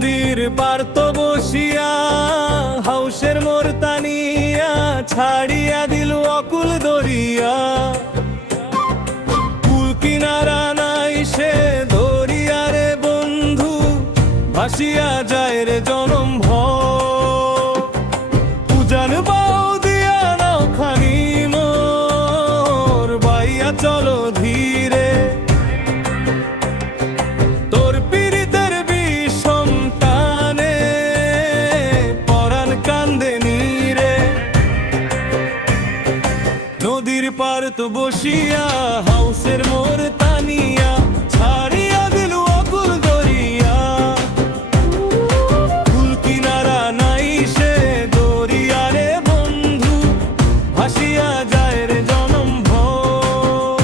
নদীর পার তো বসিয়া হাউসের মোর টানিয়া ছাড়িয়া দিল অকুল দরিয়া। কুল কিনারা নাই সে দরিয়া রে বন্ধু, ভাসিয়া যায় রে জনম ভর। উজান বাউ দিয়া নাও খানি মোর, বাইয়া চলো ধীরে। তোর পীড়িতের বিষম টানে পরাণ কান্দে নীরে। নদীর পার তো বসিয়া হাউসের মোর টানিয়া ছাড়িয়া দিল অকুল দরিয়া। কুল কিনারা নাই সে দরিয়া রে বন্ধু, ভাসিয়া যায় রে জনম ভর।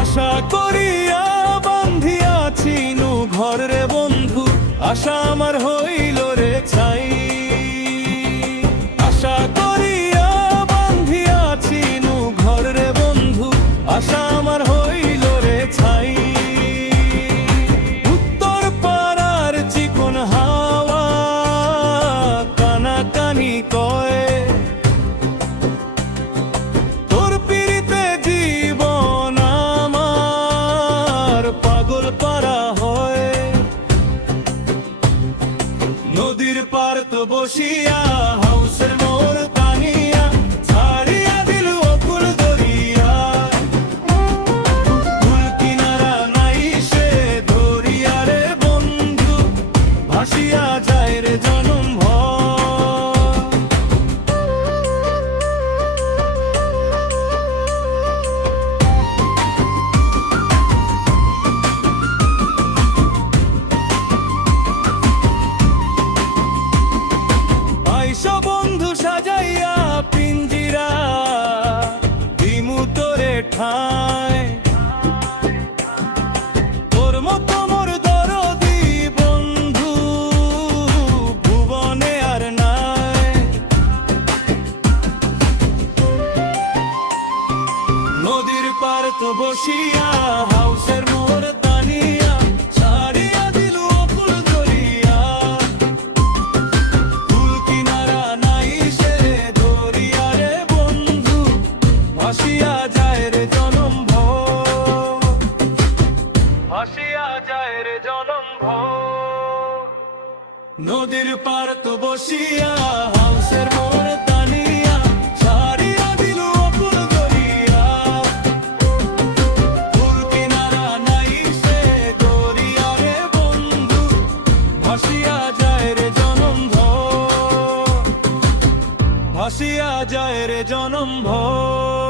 আশা করিয়া বান্ধিয়াছি নু ঘর রে বন্ধু, আশা আমার হইল রে ছাই। আশা করিয়া বান্ধিয়াছি নু ঘর রে বন্ধু, আশা আমার হইল রে ছাই। উত্তর পাড়ার চিকন হাওয়া কানা কানি কয়, তোর পীড়িতে জীবন আমার পাগল পারা হয়। নদীর পার তো বসিয়া হাউসের মোর টানিয়া ছাড়িয়া দিল অকুল দরিয়া। কুল কিনারা নাই সে দরিয়া রে বন্ধু, ভাসিয়া যায় রে জনম ভর। আইসো বন্ধু সাজাইয়া পিঞ্জিরা দিমু তোরে ঠায়। তোর মতো মোর দরদি বন্ধু ভুবনে আর নাই। নদীর পার তো বসিয়া হাউসের মোর টানিয়া ছাড়িয়া দিল অকুল দরিয়া। কুল কিনারা নাই সে দরিয়া রে বন্ধু, ভাসিয়া যায় রে জনম ভর। ভাসিয়া যায় রে জনম ভর। নদীর পার তো বসিয়া হাউসের মোর টানিয়া ছাড়িয়া দিল অকুল দরিয়া। কুল কিনারা নাই সে দরিয়া রে বন্ধু, ভাসিয়া যায় রে জনম ভর। ভাসিয়া যায় রে জনম ভর।